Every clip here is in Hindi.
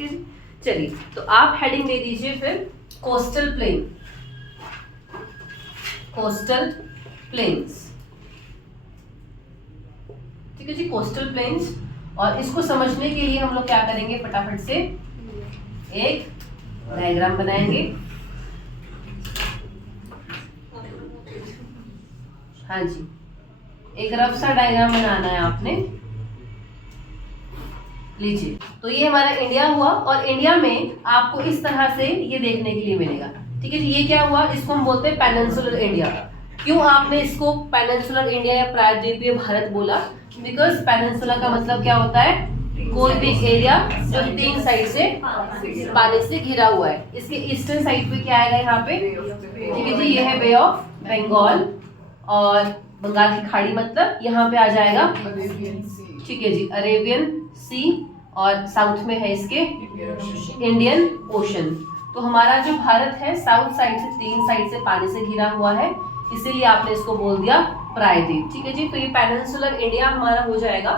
ठीक है जी। चलिए, तो आप हेडिंग दे दीजिए फिर कोस्टल प्लेन, कोस्टल प्लेन्स, ठीक है जी, कोस्टल प्लेन्स। और इसको समझने के लिए हम लोग क्या करेंगे, फटाफट से एक डायग्राम बनाएंगे। हाँ जी, एक रफ सा डायग्राम बनाना है आपने। लीजिए, तो ये हमारा इंडिया हुआ और इंडिया में आपको इस तरह से ये देखने के लिए मिलेगा, ठीक है जी। ये क्या हुआ, इसको हम बोलते हैं पेनिनसुलर इंडिया। क्यों आपने इसको पेनिनसुलर इंडिया या प्रायद्वीपीय भारत बोला? बिकॉज पेनिनसुला का मतलब क्या होता है, कोई भी एरिया जो 3 साइड से पानी से घिरा हुआ है। इसके ईस्टर्न साइड पे क्या आएगा यहाँ पे, ठीक है जी, ये है बे ऑफ बंगाल और बंगाल की खाड़ी, मतलब यहाँ पे आ जाएगा, ठीक है जी, अरेबियन सी, और साउथ में है इसके इंडियन ओशन। तो हमारा जो भारत है साउथ साइड से 3 साइड से पानी से घिरा हुआ है, इसीलिए आपने इसको बोल दिया प्रायद्वीप, ठीक है जी। तो ये पेनिनसुलर इंडिया हमारा हो जाएगा।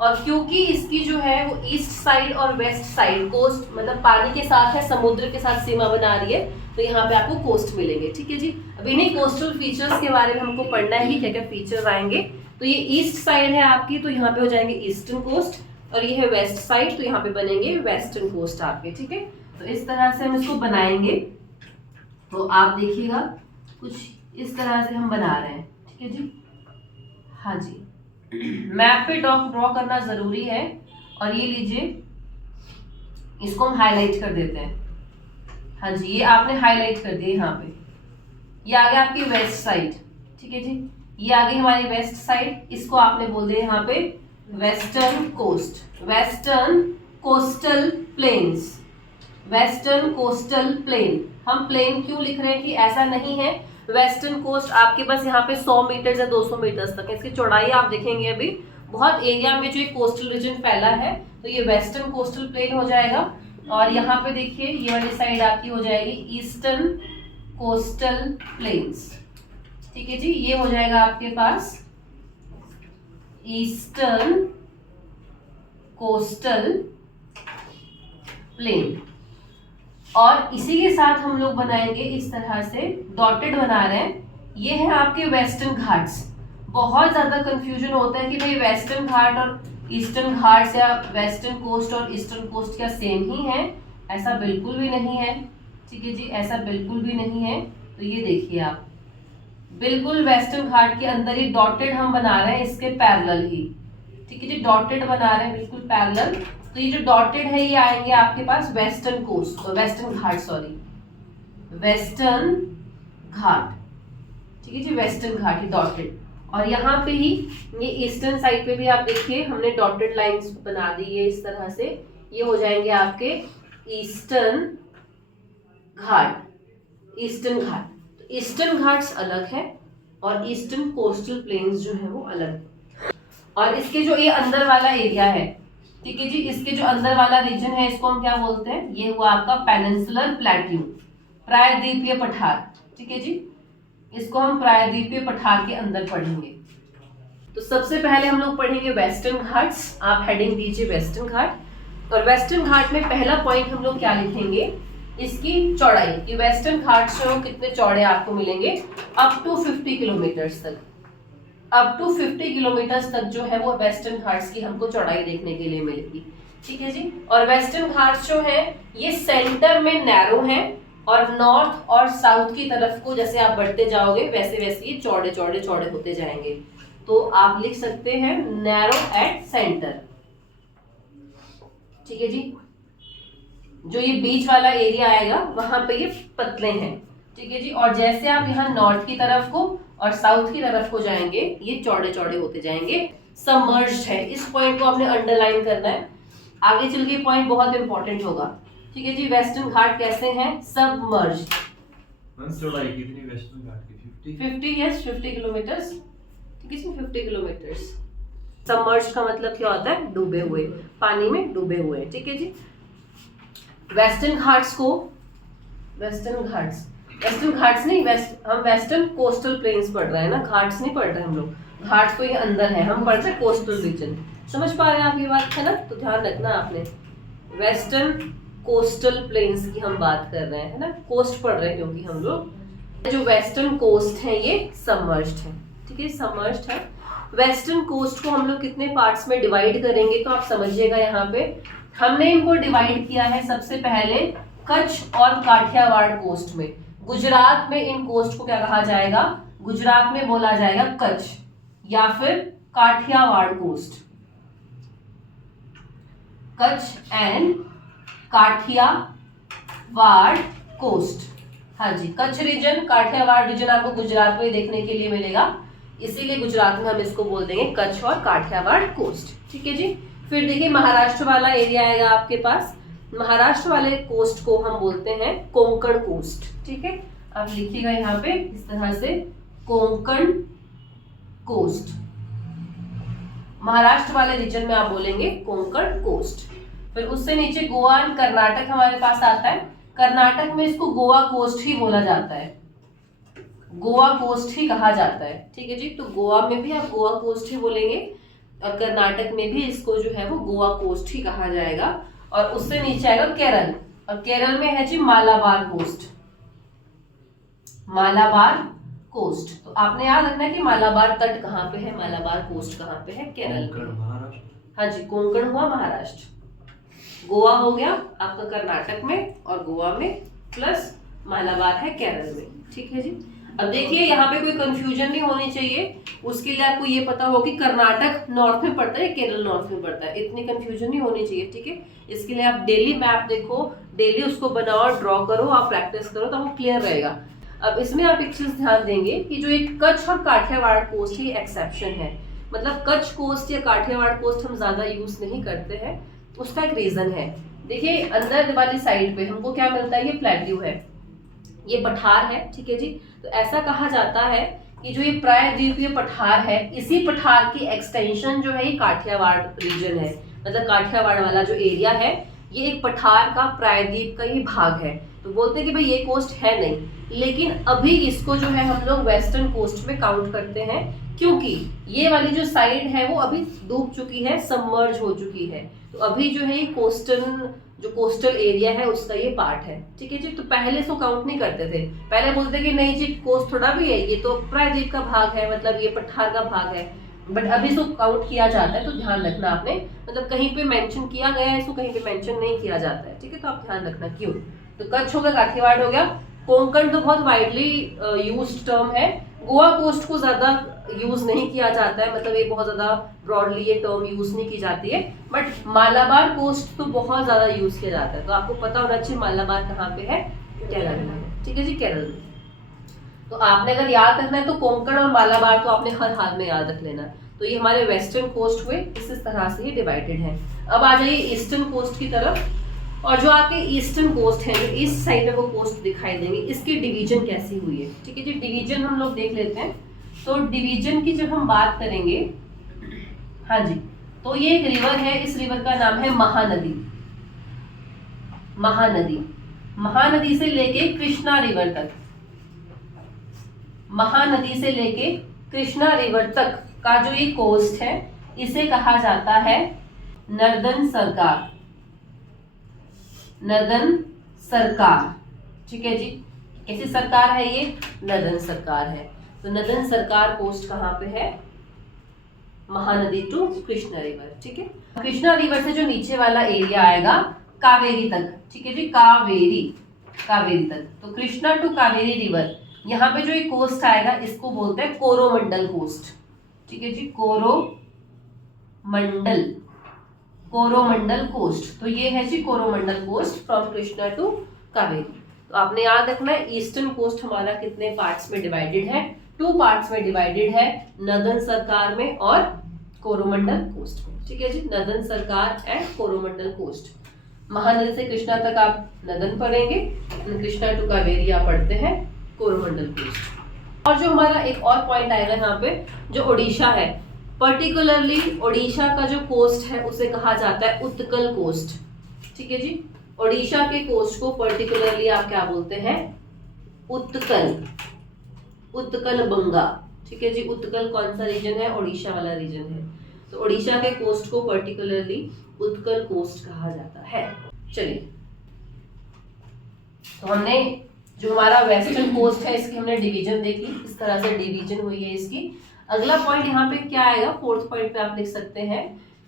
और क्योंकि इसकी जो है वो ईस्ट साइड और वेस्ट साइड कोस्ट, मतलब पानी के साथ है, समुद्र के साथ सीमा बना रही है, तो यहाँ पे आपको कोस्ट मिलेंगे, ठीक है जी। अब इन्हीं कोस्टल फीचर्स के बारे में हमको पढ़ना है कि क्या क्या फीचर्स आएंगे। तो ये ईस्ट साइड है आपकी, तो यहाँ पे हो जाएंगे ईस्टर्न कोस्ट, और ये है वेस्ट साइड, तो यहाँ पे बनेंगे वेस्टर्न कोस्ट आपके, ठीक है। तो इस तरह से हम इसको बनाएंगे। तो आप देखिएगा कुछ इस तरह से हम बना रहे हैं, ठीक है जी। हाँ जी, मैप पे ड्रॉ करना जरूरी है। और ये लीजिए, इसको हम हाईलाइट कर देते हैं। हाँ जी, ये आपने हाईलाइट कर दिया यहाँ पे। ये आ गया आपकी वेस्ट साइड, ठीक है जी। ये आ गई हमारी वेस्ट साइड, इसको आपने बोल दिया यहाँ पे western coast, western coastal plains, western coastal plain. हम प्लेन क्यों लिख रहे हैं कि ऐसा नहीं है, वेस्टर्न कोस्ट आपके बस यहाँ पे 100 मीटर या 200 मीटर तक है। इसकी चौड़ाई आप देखेंगे अभी बहुत एरिया में जो एक कोस्टल रीजन फैला है, तो ये वेस्टर्न कोस्टल प्लेन हो जाएगा। और यहाँ पे देखिए ये वाली साइड आपकी हो जाएगी ईस्टर्न कोस्टल प्लेन्स, ठीक है जी। ये हो जाएगा आपके पास ईस्टर्न कोस्टल प्लेन। और इसी के साथ हम लोग बनाएंगे इस तरह से डॉटेड बना रहे हैं, ये है आपके वेस्टर्न घाट्स। बहुत ज्यादा कंफ्यूजन होता है कि भाई वेस्टर्न घाट और ईस्टर्न घाट्स या वेस्टर्न कोस्ट और ईस्टर्न कोस्ट क्या सेम ही है? ऐसा बिल्कुल भी नहीं है, ठीक है जी, ऐसा बिल्कुल भी नहीं है। तो ये देखिए आप, बिल्कुल वेस्टर्न घाट के अंदर ही डॉटेड हम बना रहे हैं, इसके पैरेलल ही, ठीक है जी, डॉटेड बना रहे हैं बिल्कुल पैरेलल। तो ये जो डॉटेड है ये आएंगे आपके पास वेस्टर्न कोस्ट, वेस्टर्न घाट, सॉरी वेस्टर्न घाट, ठीक है जी, वेस्टर्न घाट ही डॉटेड। और यहाँ पे ही ये ईस्टर्न साइड पे भी आप देखिए हमने डॉटेड लाइंस बना दी है इस तरह से, ये हो जाएंगे आपके ईस्टर्न घाट, ईस्टर्न घाट। तो ईस्टर्न घाट्स अलग है और ईस्टर्न कोस्टल प्लेन्स जो है वो अलग है। और इसके जो ये अंदर वाला एरिया है, ठीक है जी, इसके जो अंदर वाला रीजन है इसको हम क्या बोलते हैं, ये हुआ आपका पेनिनसुलर प्लेट्यू, प्रायद्वीपीय पठार, ठीक है जी। इसको हम प्रायद्वीपीय पठार के अंदर पढ़ेंगे। तो सबसे पहले हम लोग पढ़ेंगे वेस्टर्न घाट्स। आप हेडिंग दीजिए वेस्टर्न घाट। और वेस्टर्न घाट में पहला पॉइंट हम लोग क्या लिखेंगे, इसकी चौड़ाई, कि वेस्टर्न घाट्स जो कितने चौड़े आपको मिलेंगे, अप टू 50 किलोमीटर तक, अप टू 50 किलोमीटर तक जो है वो वेस्टर्न घाट्स की हमको चौड़ाई देखने के लिए मिलेगी, ठीक है जी। और वेस्टर्न घाट्स जो है ये सेंटर में नैरो है और नॉर्थ और साउथ की तरफ को जैसे आप बढ़ते जाओगे वैसे वैसे ये चौड़े चौड़े चौड़े होते जाएंगे। तो आप लिख सकते हैं नैरो एट सेंटर, ठीक है जी। जो ये बीच वाला एरिया आएगा वहां पे ये पतले हैं, ठीक है जी। और जैसे आप यहाँ नॉर्थ की तरफ को और साउथ की तरफ को जाएंगे ये चौड़े चौड़े होते जाएंगे। सबमर्ज्ड है, इस पॉइंट को आपने अंडरलाइन करना है, आगे चल के पॉइंट बहुत इंपॉर्टेंट होगा, ठीक है जी। वेस्टर्न घाट कैसे हैं, सबमर्ज्ड। चौड़ाई कितनी वेस्टर्न घाट की? 50 यस 50 किलोमीटर, ठीक है जी, 50 किलोमीटर। सबमर्ज्ड का मतलब क्या होता है, डूबे हुए, पानी में डूबे हुए, ठीक है जी। वेस्टर्न घाट्स को, वेस्टर्न घाट्स नहीं, हम वेस्टर्न कोस्टल प्लेन्स पढ़ रहे हैं ना, घाट्स नहीं पढ़ रहे हम लोग। घाट्स तो ये अंदर है, हम पढ़ रहे हैं कोस्टल रीजन। समझ पा रहे हैं आप ये बात, है ना? तो ध्यान रखना आपने, वेस्टर्न कोस्टल प्लेन्स की हम बात कर रहे हैं, है ना, कोस्ट पढ़ रहे हैं क्योंकि हम लोग। जो वेस्टर्न कोस्ट है ये सबमर्ज्ड है, ठीक है, सबमर्ज्ड है। वेस्टर्न कोस्ट को हम लोग कितने पार्ट्स में डिवाइड करेंगे तो आप समझिएगा। यहाँ पे हमने इनको डिवाइड किया है सबसे पहले कच्छ और काठियावाड़ कोस्ट में। गुजरात में इन कोस्ट को क्या कहा जाएगा, गुजरात में बोला जाएगा कच्छ या फिर Kathiawar coast, Kutch and Kathiawar coast. हाँ जी, कच्छ रीजन, काठियावाड़ रीजन आपको गुजरात में देखने के लिए मिलेगा, इसीलिए गुजरात में हम इसको बोल देंगे कच्छ और काठियावाड़ कोस्ट, ठीक है जी। फिर देखिए महाराष्ट्र वाला एरिया आएगा आपके पास, महाराष्ट्र वाले कोस्ट को हम बोलते हैं कोंकण कोस्ट, ठीक है। आप लिखिएगा यहाँ पे इस तरह से कोंकण कोस्ट, महाराष्ट्र वाले रीजन में आप बोलेंगे कोंकण कोस्ट। फिर उससे नीचे गोवा एंड कर्नाटक हमारे पास आता है। कर्नाटक में इसको गोवा कोस्ट ही बोला जाता है, गोवा कोस्ट ही कहा जाता है, ठीक है जी। तो गोवा में भी आप गोवा कोस्ट ही बोलेंगे और कर्नाटक में भी इसको जो है वो गोवा कोस्ट ही कहा जाएगा। और उससे नीचे आएगा केरल, और केरल में है जी मालाबार कोस्ट, मालाबार कोस्ट। तो आपने याद रखना है कि मालाबार तट कहाँ पे है, मालाबार कोस्ट कहाँ पे है, केरल में। हाँ जी, कोंकण हुआ महाराष्ट्र, गोवा हो गया आपका कर्नाटक में और गोवा में, प्लस मालाबार है केरल में, ठीक है जी। अब देखिए यहाँ पे कोई कंफ्यूजन नहीं होनी चाहिए, उसके लिए आपको ये पता हो कि कर्नाटक नॉर्थ में पड़ता है, केरल नॉर्थ में पड़ता है, इतनी कंफ्यूजन नहीं होनी चाहिए, ठीक है। इसके लिए आप डेली मैप देखो, डेली उसको बनाओ, ड्रॉ करो, आप प्रैक्टिस करो तो वो क्लियर रहेगा। अब इसमें आप एक चीज ध्यान देंगे कि जो एक कच्छ और काठियावाड़ कोस्ट ही एक्सेप्शन है, मतलब कच्छ कोस्ट या काठियावाड़ कोस्ट हम ज्यादा यूज नहीं करते हैं, उसका एक रीजन है। देखिए अंदर वाली साइड पे हमको क्या मिलता है, ये प्लेट्यू है, ये पठार है, ठीक है जी। तो ऐसा कहा जाता है कि जो ये प्रायद्वीपीय पठार है, इसी पठार की एक्सटेंशन जो है ये काठियावाड़ रीजन है, मतलब काठियावाड़ वाला जो एरिया है ये एक पठार का, प्रायद्वीप का ही भाग है। तो बोलते हैं कि भाई ये कोस्ट है नहीं, लेकिन अभी इसको जो है हम लोग वेस्टर्न कोस्ट में काउंट करते हैं, क्योंकि ये वाली जो साइड है वो अभी डूब चुकी है, सबमर्ज हो चुकी है। तो अभी जो है ये कोस्टल एरिया है उसका ये पार्ट है, ठीक है जी। तो पहले इसको काउंट नहीं करते थे, पहले बोलते कि नहीं जी कोस्ट थोड़ा भी है, ये तो प्रायद्वीप का भाग है, मतलब ये पठार का भाग है, बट अभी इसको काउंट किया जाता है। तो ध्यान रखना आपने, मतलब कहीं पे मेंशन किया गया है, इसको कहीं पे मेंशन नहीं किया जाता है, ठीक है। तो आप ध्यान रखना क्यों। तो कच्छ हो गया, काठियावाड़ हो गया, कोंकण तो बहुत वाइडली यूज्ड टर्म है, गोवा कोस्ट को ज्यादा यूज नहीं किया जाता है, मतलब ये बहुत ज्यादा ब्रॉडली ये टर्म यूज नहीं की जाती है, बट मालाबार कोस्ट तो बहुत ज्यादा यूज किया जाता है। तो आपको पता होना चाहिए मालाबार कहाँ पे है, केरल में, ठीक है जी, केरल में। तो आपने अगर याद रखना है तो कोंकण और मालाबार तो आपने हर हाल में याद रख लेना। तो ये हमारे वेस्टर्न कोस्ट हुए, इस तरह से ये डिवाइडेड है। अब आ जाइए ईस्टर्न कोस्ट की तरफ, और जो आपके ईस्टर्न कोस्ट है, जो ईस्ट साइड में वो कोस्ट दिखाई देंगे, इसकी डिवीजन कैसी हुई है, ठीक है जी। डिवीजन हम लोग देख लेते हैं। तो डिवीजन की जब हम बात करेंगे, हाँ जी, तो ये एक रिवर है, इस रिवर का नाम है महानदी। महानदी, महानदी से लेके कृष्णा रिवर तक, महानदी से लेके कृष्णा रिवर तक का जो ये कोस्ट है इसे कहा जाता है नर्दन सरकार, नर्दन सरकार, ठीक है जी। कैसी सरकार है ये, नर्दन सरकार है। तो नर्दन सरकार कोस्ट कहाँ पे है, महानदी टू कृष्णा रिवर, ठीक है। कृष्णा रिवर से जो नीचे वाला एरिया आएगा कावेरी तक, ठीक है जी, कावेरी, कावेरी तक। तो कृष्णा टू कावेरी रिवर, यहाँ पे जो एक कोस्ट आएगा इसको बोलते हैं कोरोमंडल कोस्ट, ठीक है जी, कोरोमंडल, कोरोमंडल कोस्ट। तो ये है जी Coromandel coast from Krishna to Kaveri. तो आपने याद रखना है ईस्टर्न कोस्ट हमारा कितने पार्ट्स में डिवाइडेड है, 2 पार्ट्स में डिवाइडेड है, नर्दन सरकार में और कोरोमंडल कोस्ट में, ठीक है जी, नर्दन सरकार एंड कोरोमंडल कोस्ट। महानदी से कृष्णा तक आप नर्दन पढ़ेंगे, कृष्णा टू कावेरी आप पढ़ते हैं कोरोमंडल कोस्ट। और जो हमारा एक और पॉइंट आएगा यहाँ पे, जो ओडिशा है, पर्टिकुलरली ओडिशा का जो कोस्ट है उसे कहा जाता है उत्कल कोस्ट, ठीक है जी। ओडिशा के कोस्ट को पर्टिकुलरली आप क्या बोलते हैं, उत्कल, उत्कल बंगा, ठीक है जी। उत्कल कौन सा रीजन है, ओडिशा वाला रीजन है। तो ओडिशा के कोस्ट को पर्टिकुलरली उत्कल कोस्ट कहा जाता है। चलिए तो हमने जो हमारा वेस्टर्न कोस्ट है इसकी हमने डिवीजन देखी, इस तरह से डिवीजन हुई है इसकी। अगला पॉइंट यहाँ पे क्या आएगा, फोर्थ पॉइंट पे आप लिख सकते हैं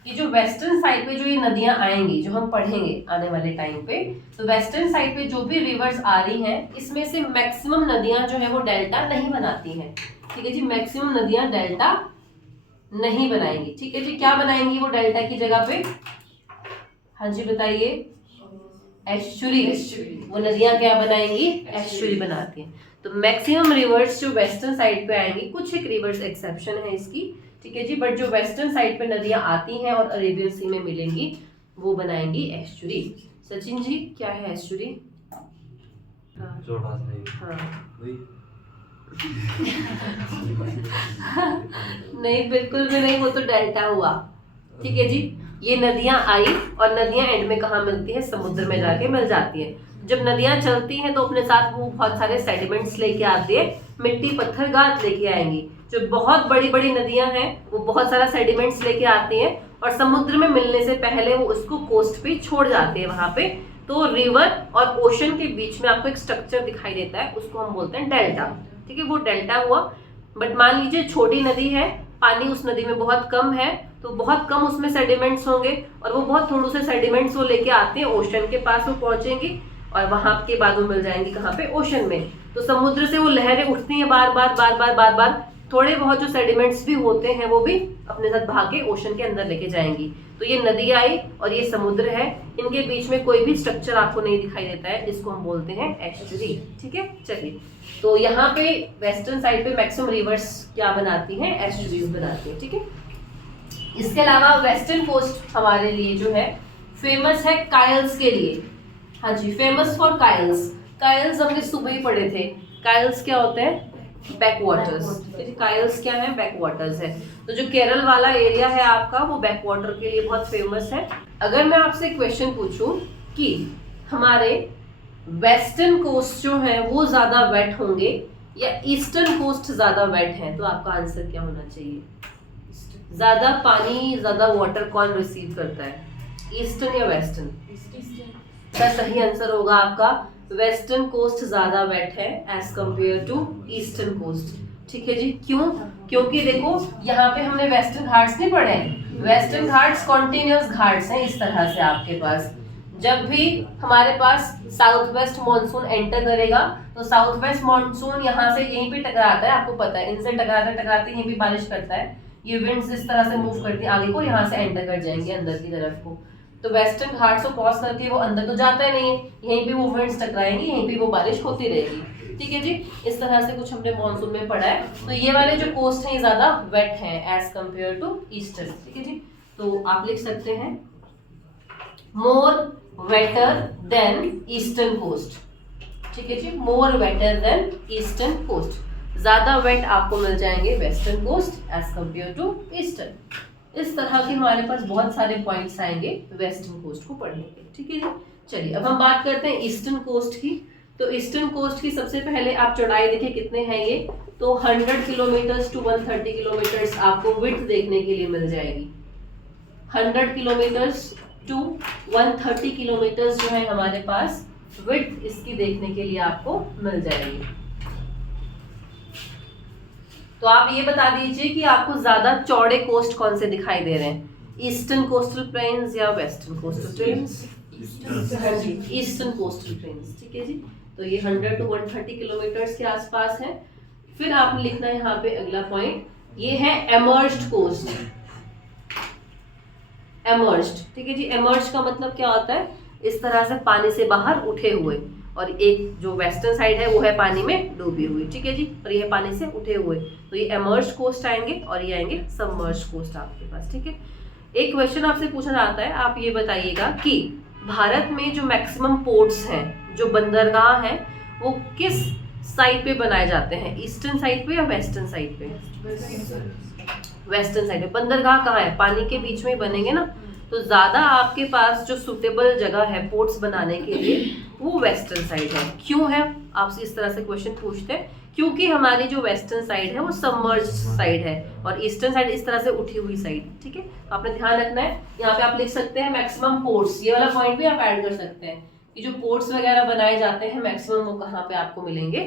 कि जो वेस्टर्न साइड पे जो ये नदियां आएंगी, जो हम पढ़ेंगे आने वाले टाइम पे, तो वेस्टर्न साइड पे जो भी रिवर्स आ रही हैं इसमें से मैक्सिमम नदियां जो है वो डेल्टा नहीं बनाती हैं। ठीक है जी, मैक्सिमम नदियां डेल्टा नहीं बनाएंगी। ठीक है जी, क्या बनाएंगी वो डेल्टा की जगह पे? हाँ जी बताइए। एस्चुरी। वो नदियां क्या बनाएंगी? एस्चुरी बनाती हैं। तो मैक्सिमम रिवर्स जो वेस्टर्न साइड पे आएंगी, कुछ एक रिवर्स एक्सेप्शन है इसकी, ठीक है जी, बट जो वेस्टर्न साइड पे नदियां आती हैं और अरेबियन सी में मिलेंगी वो बनाएंगी एस्चुरी। सचिन जी क्या है एस्चुरी? छोटा सा नहीं बिल्कुल भी नहीं, वो तो डेल्टा हुआ। ठीक है जी, ये नदियां आई और नदियां एंड में कहाँ मिलती है? समुद्र में जाके मिल जाती है। जब नदियां चलती हैं तो अपने साथ वो बहुत सारे सेडिमेंट्स लेके आती है, मिट्टी पत्थर गाद लेके आएंगी। जो बहुत बड़ी बड़ी नदियां हैं वो बहुत सारा सेडिमेंट्स लेके आती हैं और समुद्र में मिलने से पहले वो उसको कोस्ट पे छोड़ जाते हैं वहां पे। तो रिवर और ओशन के बीच में आपको एक स्ट्रक्चर दिखाई देता है, उसको हम बोलते हैं डेल्टा। ठीक है, वो डेल्टा हुआ। बट मान लीजिए छोटी नदी है, पानी उस नदी में बहुत कम है, तो बहुत कम उसमें सेडिमेंट्स होंगे और वो बहुत थोड़े से सेडिमेंट्स वो लेके आते हैं ओशन के पास, वो पहुंचेंगी और वहां के बाद वो मिल जाएंगी कहाँ पे? ओशन में। तो समुद्र से वो लहरें उठती हैं बार बार बार बार बार बार, थोड़े बहुत जो सेडिमेंट्स भी होते हैं वो भी अपने साथ भाग के ओशन के अंदर लेके जाएंगी। तो ये नदी आई और ये समुद्र है, इनके बीच में कोई भी स्ट्रक्चर आपको नहीं दिखाई देता है, इसको हम बोलते हैं एस्चुरी। ठीक है, चलिए तो यहाँ पे वेस्टर्न साइड पे मैक्सिमम रिवर्स क्या बनाती हैं? एस्चुरीज बनाती हैं। ठीक है, इसके अलावा वेस्टर्न कोस्ट हमारे लिए जो है फेमस है कायल्स के लिए। हाँ जी, फेमस फॉर कायल्स। कायल्स हमने सुबह ही पढ़े थे। कायल्स क्या होते हैं? बैकवाटर्स। कायल्स क्या है? बैकवाटर्स है। तो जो केरल वाला एरिया है आपका, वो बैकवाटर के लिए बहुत फेमस है। अगर मैं आपसे क्वेश्चन पूछूं कि हमारे वेस्टर्न कोस्ट जो है वो ज्यादा वेट होंगे या ईस्टर्न कोस्ट ज्यादा वेट है, तो आपका आंसर क्या होना चाहिए? ज्यादा पानी, ज्यादा वाटर कौन रिसीव करता है, ईस्टर्न या वेस्टर्न? इसका सही आंसर होगा आपका वेस्टर्न कोस्ट ज्यादा वेट है as compared to eastern coast. ठीक है जी, क्यों? क्योंकि देखो यहाँ पे हमने वेस्टर्न घाट्स नहीं पढ़े हैं। वेस्टर्न घाट्स कॉन्टिन्यूअस घाट्स हैं इस तरह से आपके पास। जब भी हमारे पास साउथ वेस्ट मानसून एंटर करेगा तो साउथ वेस्ट मानसून यहाँ से यहीं पे टकराता है, आपको पता है, इनसे टकराते टकराते यहीं पे बारिश करता है। ये विंड्स इस तरह से मूव करती है आगे को, यहाँ से एंटर कर जाएंगे अंदर की तरफ को। तो वेस्टर्न घाट्स को क्रॉस करके वो अंदर तो जाता ही नहीं है, यहीं पे वो विंड्स टकराएंगी, यहीं पे वो बारिश होती रहेगी। ठीक है जी, इस तरह से कुछ हमने मॉनसून में पढ़ा है। तो ये वाले जो कोस्ट हैं ये ज्यादा वेट हैं एज कंपेयर टू ईस्टर्न। ठीक है जी, तो आप लिख सकते हैं more wetter than eastern coast. ठीक है जी, more wetter than eastern coast. ज्यादा वेट आपको मिल जाएंगे western coast as compared to eastern. इस तरह के हमारे पास बहुत सारे पॉइंट्स आएंगे वेस्टर्न कोस्ट को पढ़ने के। ठीक है जी, चलिए अब हम बात करते हैं ईस्टर्न कोस्ट की। तो ईस्टर्न कोस्ट की सबसे पहले आप चौड़ाई देखिए कितने हैं ये, तो 100 किलोमीटर्स टू 130 किलोमीटर्स आपको विड्थ देखने के लिए मिल जाएगी। 100 किलोमीटर्स टू 130 किलोमीटर्स जो है हमारे पास विड्थ इसकी देखने के लिए आपको मिल जाएगी। तो आप ये बता दीजिए कि आपको ज्यादा चौड़े कोस्ट कौन से दिखाई दे रहे हैं, ईस्टर्न कोस्टल प्लेन्स या वेस्टर्न कोस्टल प्लेन्स? हाँ जी, ईस्टर्न कोस्टल प्लेन्स। ठीक है जी, तो ये 100 टू 130 किलोमीटर्स के आसपास है। फिर आपने लिखना है यहाँ पे अगला पॉइंट, ये है एमर्ज्ड कोस्ट। एमर्ज्ड, ठीक है जी, एमर्ज्ड का मतलब क्या होता है? इस तरह से पानी से बाहर उठे हुए, और एक जो वेस्टर्न साइड है वो है पानी में डूबी हुई। ठीक है जी, और ये पानी से उठे हुए, तो ये एमर्ज्ड कोस्ट आएंगे और ये आएंगे सबमर्ज्ड कोस्ट आपके पास। ठीक है, एक क्वेश्चन आपसे पूछा जाता है, आप ये बताइएगा कि भारत में जो मैक्सिमम पोर्ट्स हैं, जो बंदरगाह हैं, वो किस साइड पे बनाए जाते हैं, ईस्टर्न साइड पे या वेस्टर्न साइड पे? वेस्टर्न साइड पे। बंदरगाह कहाँ है? पानी के बीच में ही बनेंगे ना, तो ज्यादा आपके पास जो सुटेबल जगह है पोर्ट्स बनाने के लिए वो वेस्टर्न साइड है। क्यों है? आपसे इस तरह से क्वेश्चन पूछते हैं, क्योंकि हमारी जो वेस्टर्न साइड है वो सबमर्ज्ड साइड है और ईस्टर्न साइड इस तरह से उठी हुई साइड। ठीक है, तो आपने ध्यान रखना है। यहाँ पे आप लिख सकते हैं मैक्सिमम पोर्ट्स, ये वाला पॉइंट भी आप ऐड कर सकते हैं कि जो पोर्ट्स वगैरह बनाए जाते हैं मैक्सिमम वो कहाँ पे आपको मिलेंगे,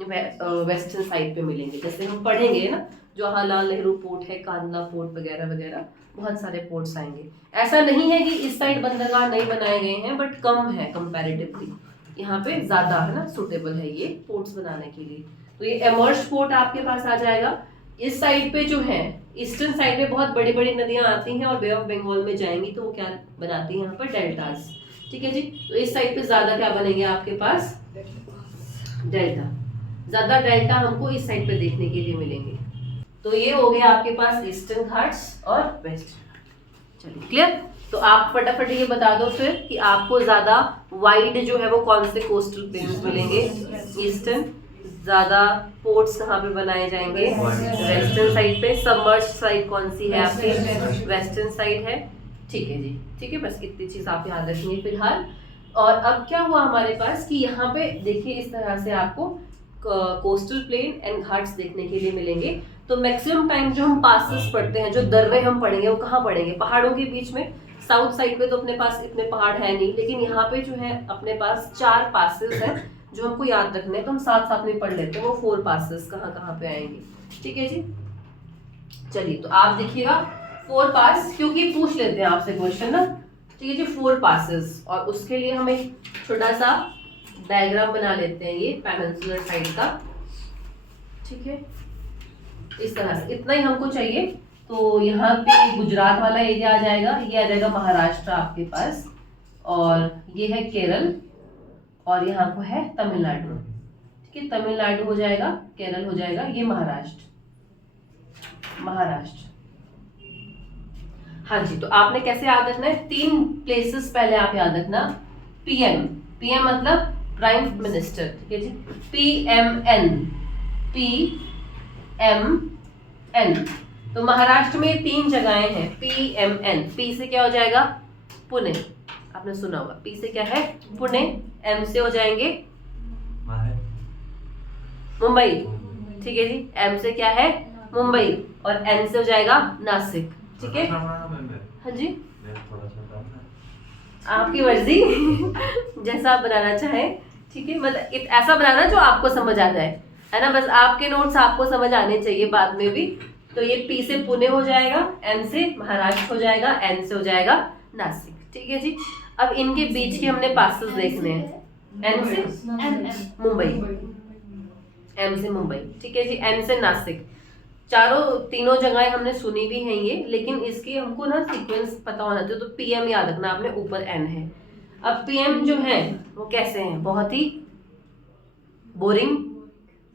वेस्टर्न साइड पे मिलेंगे। जैसे हम पढ़ेंगे ना, जवाहरलाल नेहरू पोर्ट है, कांदला पोर्ट वगैरह वगैरह, बहुत सारे पोर्ट्स आएंगे। ऐसा नहीं है कि इस साइड बंदरगाह नहीं बनाए गए हैं, बट कम है कंपैरेटिवली, यहाँ पे ज्यादा है ना सुटेबल है ये पोर्ट्स बनाने के लिए। तो ये एमर्ज पोर्ट आपके पास आ जाएगा। इस साइड पे जो है ईस्टर्न साइड में बहुत बड़ी बड़ी नदियां आती हैं और बे ऑफ बंगाल में जाएंगी तो वो क्या बनाती हैं यहाँ पर, डेल्टास। ठीक है जी। तो इस साइड पे ज्यादा क्या बनेंगे आपके पास, डेल्टा। ज्यादा डेल्टा हमको इस साइड पे देखने के लिए मिलेंगे। तो ये हो गया आपके पास ईस्टर्न घाट्स और वेस्ट। चलिए क्लियर। तो आप फटाफट ये बता दो फिर कि आपको ज्यादा वाइड जो है वो कौन से कोस्टल प्लेन्स मिलेंगे, ईस्टर्न। ज्यादा पोर्ट्स कहाँ पे बनाए जाएंगे, वेस्टर्न साइड पे। सबमर्ज साइड कौन सी है आपकी, वेस्टर्न साइड है। ठीक है जी, ठीक है। बस इतनी चीज आप याद रखेंगे फिलहाल। और अब क्या हुआ हमारे पास कि यहाँ पे देखिए इस तरह से आपको कोस्टल प्लेन एंड घाट्स देखने के लिए मिलेंगे। तो मैक्सिमम टाइम जो हम पासेस पढ़ते हैं, जो दर्रे हम पढ़ेंगे, वो कहाँ पढ़ेंगे, पहाड़ों के बीच में। साउथ साइड पे तो अपने पास इतने पहाड़ है नहीं, लेकिन यहाँ पे जो है अपने पास 4 पासेस हैं जो हमको याद रखने हैं, तो हम साथ साथ में पढ़ लेते हैं वो 4 पासेस कहाँ कहाँ पे आएंगे। ठीक है जी। चलिए तो आप देखिएगा 4 पास, क्योंकि पूछ लेते हैं आपसे क्वेश्चन ना। ठीक है जी, 4 पासेस। और उसके लिए हम एक छोटा सा डायग्राम बना लेते हैं, ये पेनिनसुलर साइड का। ठीक है, इस तरह से इतना ही हमको चाहिए। तो यहाँ पे गुजरात वाला एरिया आ जाएगा, ये आ जाएगा महाराष्ट्र आपके पास, और ये है केरल, और यहाँ को है तमिलनाडु। ठीक है, तमिलनाडु हो जाएगा, केरल हो जाएगा, ये महाराष्ट्र। हाँ जी। तो आपने कैसे याद रखना है, 3 प्लेसेस पहले आप याद रखना। पीएम, पीएम मतलब प्राइम मिनिस्टर। ठीक है जी, PMN, PMN। तो महाराष्ट्र में 3 जगहें हैं, PMN। P से क्या हो जाएगा, पुणे, आपने सुना होगा। P से क्या है, पुणे। M से हो जाएंगे मुंबई। ठीक है जी, M से क्या है, मुंबई, और N से हो जाएगा नासिक। ठीक है, हाँ जी, आपकी मर्जी जैसा आप बनाना चाहें। ठीक है, मतलब ऐसा बनाना जो आपको समझ आ जाए, है ना। बस आपके नोट्स आपको समझ आने चाहिए बाद में भी। तो ये P से पुणे हो जाएगा, M से महाराष्ट्र हो जाएगा, N से हो जाएगा नासिक। ठीक है जी। अब इनके बीच के हमने पासेस देखने हैं। N से मुंबई, M से मुंबई। ठीक है जी, N से नासिक। तीनों जगहें हमने सुनी भी हैं ये, लेकिन इसकी हमको ना सीक्वेंस पता होना चाहिए। तो PM याद रखना आपने, ऊपर N है। अब PM जो है वो कैसे हैं, बहुत ही बोरिंग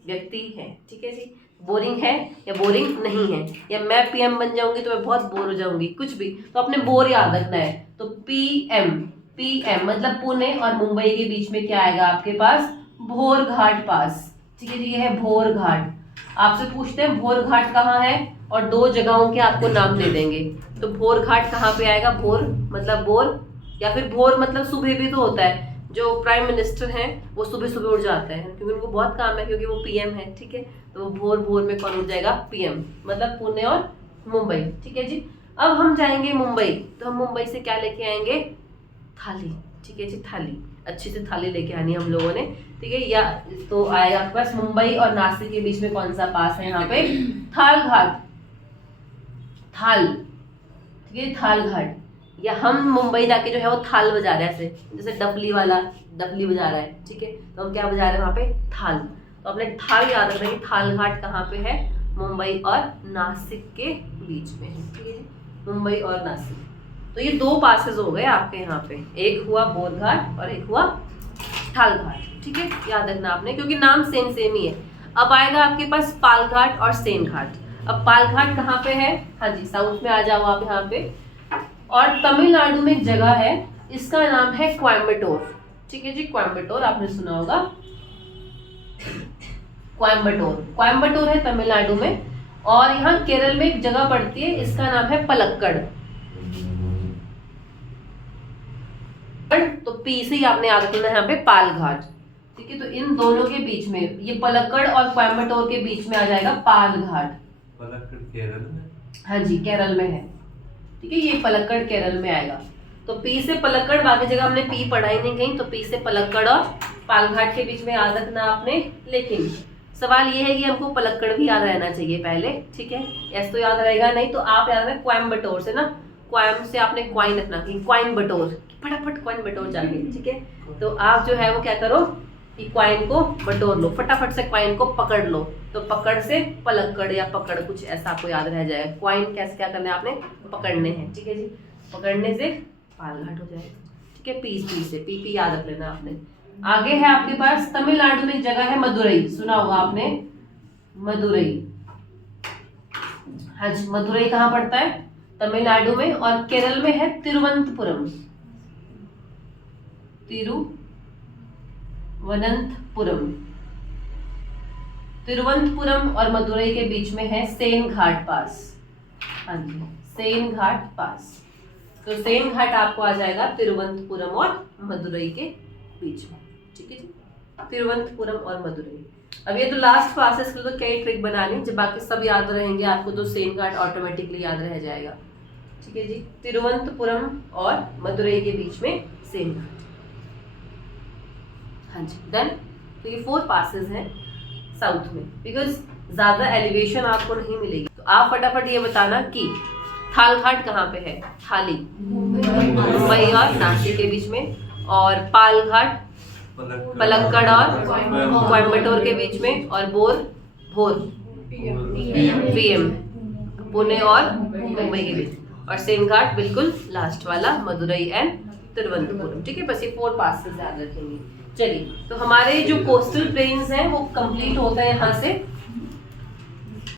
व्यक्ति है। ठीक है जी, बोरिंग है या बोरिंग नहीं है, या मैं PM बन जाऊंगी तो मैं बहुत बोर हो जाऊंगी, कुछ भी। तो अपने बोर याद रखना है। तो PM मतलब पुणे और मुंबई के बीच में क्या आएगा आपके पास, भोर घाट पास। ठीक है जी, ये है भोर घाट। आपसे पूछते हैं भोर घाट कहाँ है, और 2 जगहों के आपको नाम दे देंगे। तो भोर घाट कहाँ पे आएगा, भोर मतलब बोर, या फिर भोर मतलब सुबह भी तो होता है। जो प्राइम मिनिस्टर हैं वो सुबह सुबह उठ जाते हैं, क्योंकि उनको बहुत काम है, क्योंकि वो PM है। ठीक है, तो वो भोर में कौन उठ जाएगा, PM मतलब पुणे और मुंबई। ठीक है जी। अब हम जाएंगे मुंबई, तो हम मुंबई से क्या लेके आएंगे, थाली। ठीक है जी, थाली, अच्छी से थाली लेके आनी है हम लोगों ने। ठीक है, या तो आएगा आपके पास मुंबई और नासिक के बीच में कौन सा पास है, यहाँ पे थाल घाट, थाल। ठीक है, थाल घाट। या हम मुंबई जाके जो है वो थाल बजा रहे हैं, ऐसे जैसे डफली वाला डफली बजा रहा है। ठीक है, तो हम क्या बजा रहे हैं वहाँ पे, थाल। तो अपने थाल याद रखना है कि थाल घाट कहाँ पे है, मुंबई और नासिक के बीच में है। ठीक है जी, मुंबई और नासिक। तो ये 2 पासेस हो गए आपके यहाँ पे, एक हुआ बोर घाट और एक हुआ थाल घाट। ठीक है, याद रखना आपने, क्योंकि नाम सेम ही है। अब आएगा आपके पास पाल घाट और सेन घाट। अब पाल घाट कहाँ पे है, हाँ जी, साउथ में आ जाओ आप यहाँ पे। और तमिलनाडु में एक जगह है, इसका नाम है कोयम्बटूर। ठीक है जी, कोयम्बटूर आपने सुना होगा, कोयम्बटूर है तमिलनाडु में। और यहाँ केरल में एक जगह पड़ती है, इसका नाम है पलक्कड़। तो P से ही आपने याद रखना है यहाँ पे पाल घाट। ठीक है, तो इन दोनों के बीच में, ये पलक्कड़ और कोयम्बटूर के बीच में आ जाएगा पाल घाट। पलक्कड़ केरल में, हाँ जी, केरल में है। ठीक है, ये पलक्कड़ केरल में आएगा। तो पी से पलक्कड़, बाकी जगह हमने पी पढ़ा ही नहीं कहीं, तो पी से पलक्कड़ और पालघाट के बीच में याद रखना आपने। लेकिन सवाल ये है कि हमको पलक्कड़ भी याद रहना चाहिए पहले, ठीक है। ऐसे तो याद रहेगा नहीं, तो आप याद रखें कोयम्बटोर से ना, क्वाइम से आपने क्वाइन रखना कि क्वाइम्बटोर, फटाफट क्वाइम्बटोर जाके, ठीक है। तो आप जो है वो क्या करो कि क्वाइन को बटोर लो, फटाफट से क्वाइन को पकड़ लो। तो पकड़ से पलक्कड़ या पकड़, कुछ ऐसा आपको याद रह जाएगा। क्वाइन कैसे क्या करना है आपने, पकड़ने हैं, ठीक है जी। पकड़ने से पालघाट हो जाएगा, ठीक है। पी से पी याद रख लेना आपने। आगे है आपके पास तमिलनाडु में एक जगह है मदुरई, सुना होगा आपने मदुरई। हाँ जी, मदुरई कहाँ पड़ता है, तमिलनाडु में। और केरल में है तिरुवनंतपुरम, तिरुवनंतपुरम और मदुरई के बीच में है सेन घाट पास। हाँ जी, सेन घाट पास। तो सेन घाट आपको आ जाएगा तिरुवनंतपुरम और मदुरई के बीच में, ठीक है जी। तिरुवनंतपुरम और मदुरई। अब ये तो लास्ट पास है, इसके लिए तो कई ट्रिक बनानी, जब बाकी सब याद रहेंगे आपको तो सेन घाट ऑटोमेटिकली याद रह जाएगा, ठीक है जी। तिरुवनंतपुरम और मदुरई के बीच में सेन घाट। हाँ जी, डन। तो ये 4 पासेस हैं साउथ में, बिकॉज ज्यादा एलिवेशन आपको नहीं मिलेगी। तो आप फटाफट ये बताना कि थालघाट कहाँ पे है, थाली मुंबई और नासिक के बीच में, और पालघाट पलक्कड़ और कोयम्बटोर के बीच में, और भोर पीएम पुणे और मुंबई के बीच, और सेन घाट बिल्कुल लास्ट वाला मदुरई एंड तिरुवनंतपुरम, ठीक है। बस ये 4 पासेस याद रखेंगे। चलिए, तो हमारे जो कोस्टल प्लेन्स हैं वो कंप्लीट होता है यहाँ से।